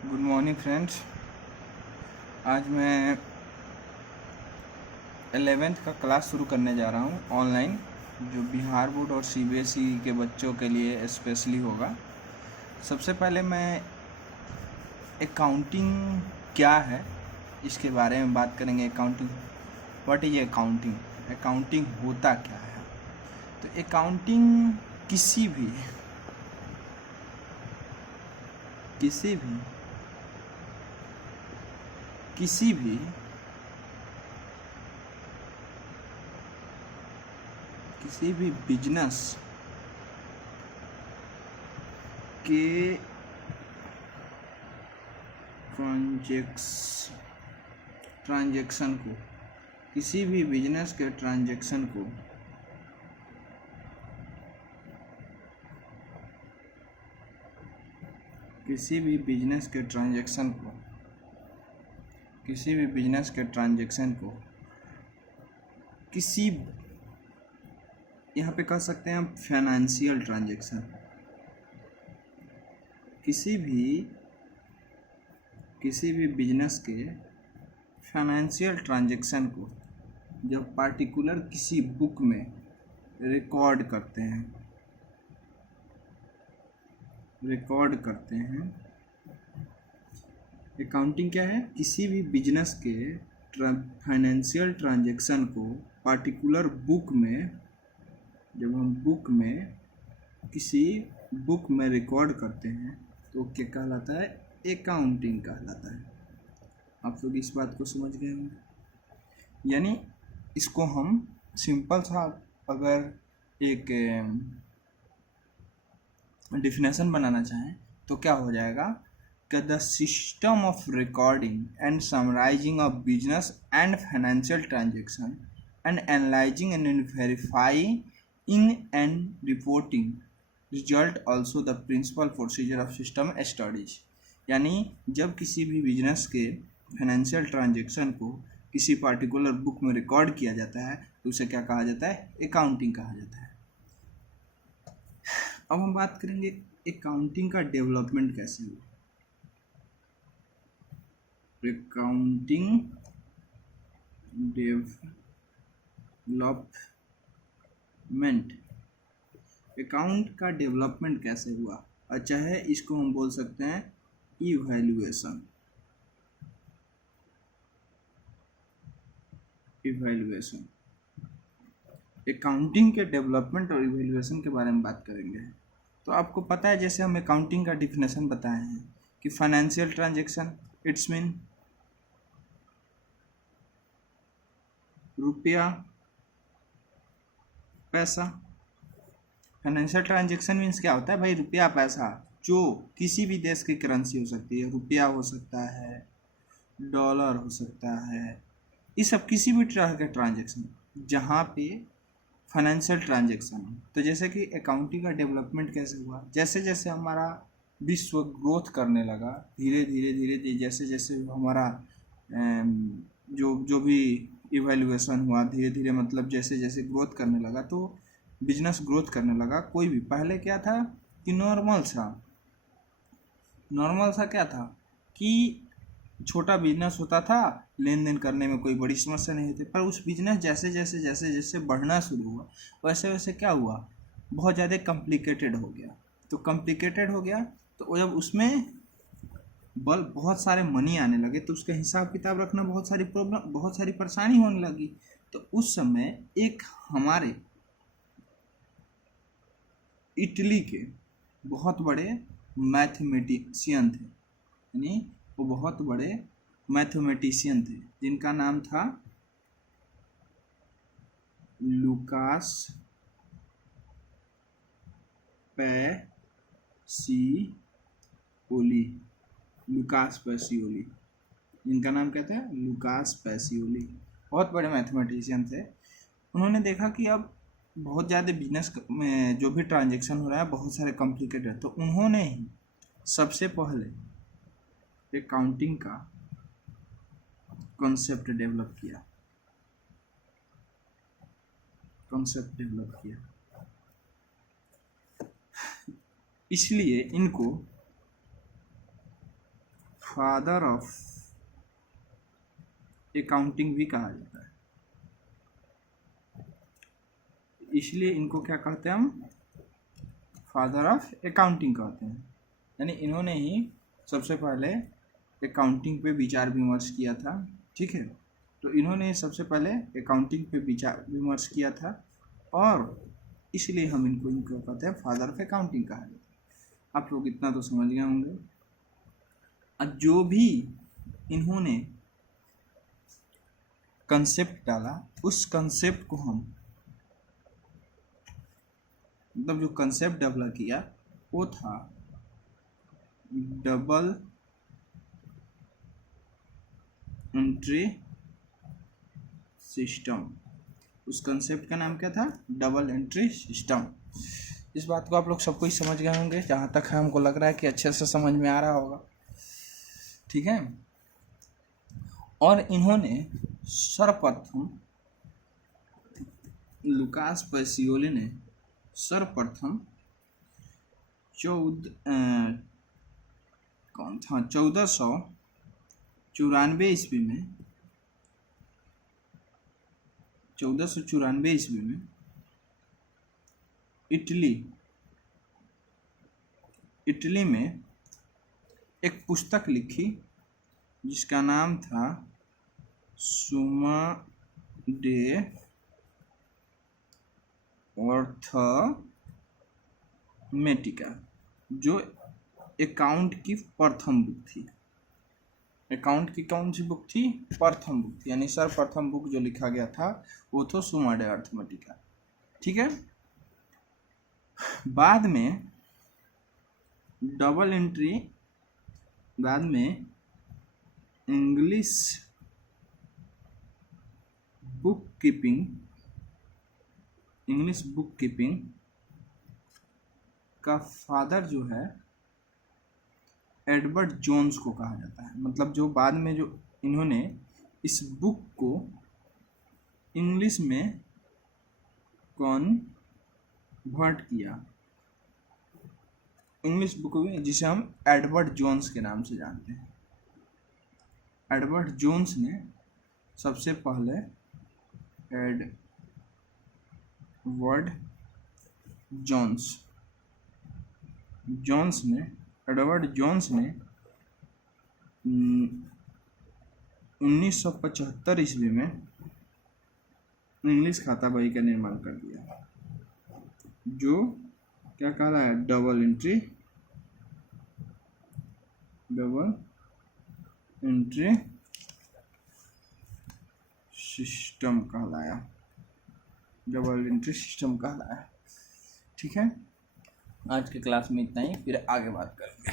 Good morning friends. आज मैं 11th का क्लास शुरू करने जा रहा हूँ ऑनलाइन, जो बिहार बोर्ड और सीबीएसई के बच्चों के लिए स्पेशली होगा। सबसे पहले मैं अकाउंटिंग क्या है इसके बारे में बात करेंगे। Accounting, what is accounting, accounting होता क्या है। तो अकाउंटिंग किसी भी किसी भी किसी भी किसी भी बिजनेस के ट्रांजैक्शन को किसी भी बिजनेस के ट्रांजैक्शन को किसी भी बिजनेस के ट्रांजैक्शन को किसी, यहाँ पे कह सकते हैं फाइनेंशियल ट्रांजैक्शन, किसी भी बिजनेस के फाइनेंशियल ट्रांजैक्शन को जब पार्टिकुलर किसी बुक में रिकॉर्ड करते हैं। अकाउंटिंग क्या है? किसी भी बिजनेस के फाइनेंशियल ट्रांजैक्शन को पार्टिकुलर बुक में, जब हम किसी बुक में रिकॉर्ड करते हैं तो क्या कहलाता है? अकाउंटिंग कहलाता है। आप लोग इस बात को समझ गए होंगे। यानी इसको हम सिंपल सा अगर एक डिफिनेशन बनाना चाहें तो क्या हो जाएगा कि the system of recording and summarising of business and financial transaction and analysing and verifying and reporting result also the principal procedure of system studies. यानी जब किसी भी बिजनेस के फाइनेंशियल ट्रांजैक्शन को किसी पार्टिकुलर बुक में रिकॉर्ड किया जाता है तो उसे क्या कहा जाता है? अकाउंटिंग कहा जाता है। अब हम बात करेंगे अकाउंटिंग का डेवलपमेंट कैसे हुआ। अकाउंटिंग डेवलपमेंट, अकाउंट का डेवलपमेंट कैसे हुआ? अच्छा है, इसको हम बोल सकते हैं इवैल्यूएशन। अकाउंटिंग के डेवलपमेंट और इवैल्यूएशन के बारे में बात करेंगे। तो आपको पता है, जैसे हम अकाउंटिंग का डिफिनेशन बताए हैं कि फाइनेंशियल ट्रांजैक्शन इट्स मीन रुपया पैसा। फाइनेंशियल ट्रांजैक्शन मीन्स क्या होता है भाई? रुपया पैसा, जो किसी भी देश की करेंसी हो सकती है। रुपया हो सकता है, डॉलर हो सकता है, ये सब किसी भी तरह के ट्रांजैक्शन जहाँ पे फाइनेंशियल ट्रांजैक्शन है। तो जैसे कि अकाउंटिंग का डेवलपमेंट कैसे हुआ? जैसे जैसे हमारा विश्व ग्रोथ करने लगा, धीरे धीरे जैसे जैसे हमारा जो भी इवैल्यूएशन हुआ, धीरे धीरे मतलब जैसे जैसे ग्रोथ करने लगा तो बिजनेस ग्रोथ करने लगा। कोई भी पहले क्या था कि नॉर्मल सा क्या था कि छोटा बिजनेस होता था, लेन देन करने में कोई बड़ी समस्या नहीं होती। पर उस बिजनेस जैसे जैसे बढ़ना शुरू हुआ वैसे वैसे क्या हुआ, बहुत ज़्यादा कॉम्प्लिकेटेड हो गया। तो जब उसमें बहुत सारे मनी आने लगे तो उसका हिसाब किताब रखना बहुत सारी परेशानी होने लगी। तो उस समय एक हमारे इटली के बहुत बड़े मैथमेटिशियन थे, यानी वो बहुत बड़े मैथमेटिशियन थे जिनका नाम था लुकास पैसिओली। इनका नाम क्या था? Lucas Pacioli. बहुत बड़े मैथमेटिशियन थे। उन्होंने देखा कि अब बहुत ज़्यादा बिजनेस में जो भी ट्रांजैक्शन हो रहा है बहुत सारे कॉम्प्लिकेटेड है। तो उन्होंने ही सबसे पहले अकाउंटिंग का कॉन्सेप्ट डेवलप किया। इसलिए इनको फादर ऑफ अकाउंटिंग भी कहा जाता है, इसलिए इनको क्या कहते हैं हम, फादर ऑफ अकाउंटिंग कहते हैं। यानी इन्होंने ही सबसे पहले अकाउंटिंग पे विचार विमर्श किया था, ठीक है। तो इन्होंने सबसे पहले अकाउंटिंग पे विचार विमर्श किया था और इसलिए हम इनको कहते हैं फादर ऑफ अकाउंटिंग कहा जाता है। आप लोग इतना तो समझ गए होंगे। अब जो भी इन्होंने कंसेप्ट डाला उस कंसेप्ट को हम, मतलब जो कंसेप्ट डेवलप किया वो था डबल एंट्री सिस्टम। उस कंसेप्ट का नाम क्या था, डबल एंट्री सिस्टम। इस बात को आप लोग सबको ही समझ गए होंगे, जहाँ तक हमको लग रहा है कि अच्छे से समझ में आ रहा होगा, ठीक है। और इन्होंने सर्वप्रथम, लुकास पैसियोली ने सर्वप्रथम 1494 ईस्वी में 1494 ईस्वी में इटली में एक पुस्तक लिखी जिसका नाम था सुमा डे अर्थमेटिका, जो अकाउंट की प्रथम बुक थी। अकाउंट की कौन सी बुक थी, प्रथम बुक थी, यानी सर्वप्रथम बुक जो लिखा गया था वो तो सुमा डे अर्थमेटिका, ठीक है। बाद में डबल एंट्री, बाद में इंग्लिश बुक कीपिंग का फादर जो है एडवर्ड जोन्स को कहा जाता है। मतलब जो बाद में जो इन्होंने इस बुक को इंग्लिश में कन्वर्ट किया, इंग्लिश बुक में, जिसे हम एडवर्ड जोन्स के नाम से जानते हैं। एडवर्ड जोन्स ने सबसे पहले एडवर्ड जोन्स ने 1975 ईस्वी में इंग्लिश खाता बही का निर्माण कर दिया, जो क्या कह रहा है, डबल एंट्री सिस्टम कहलाया, ठीक है। आज के क्लास में इतना ही, फिर आगे बात करेंगे।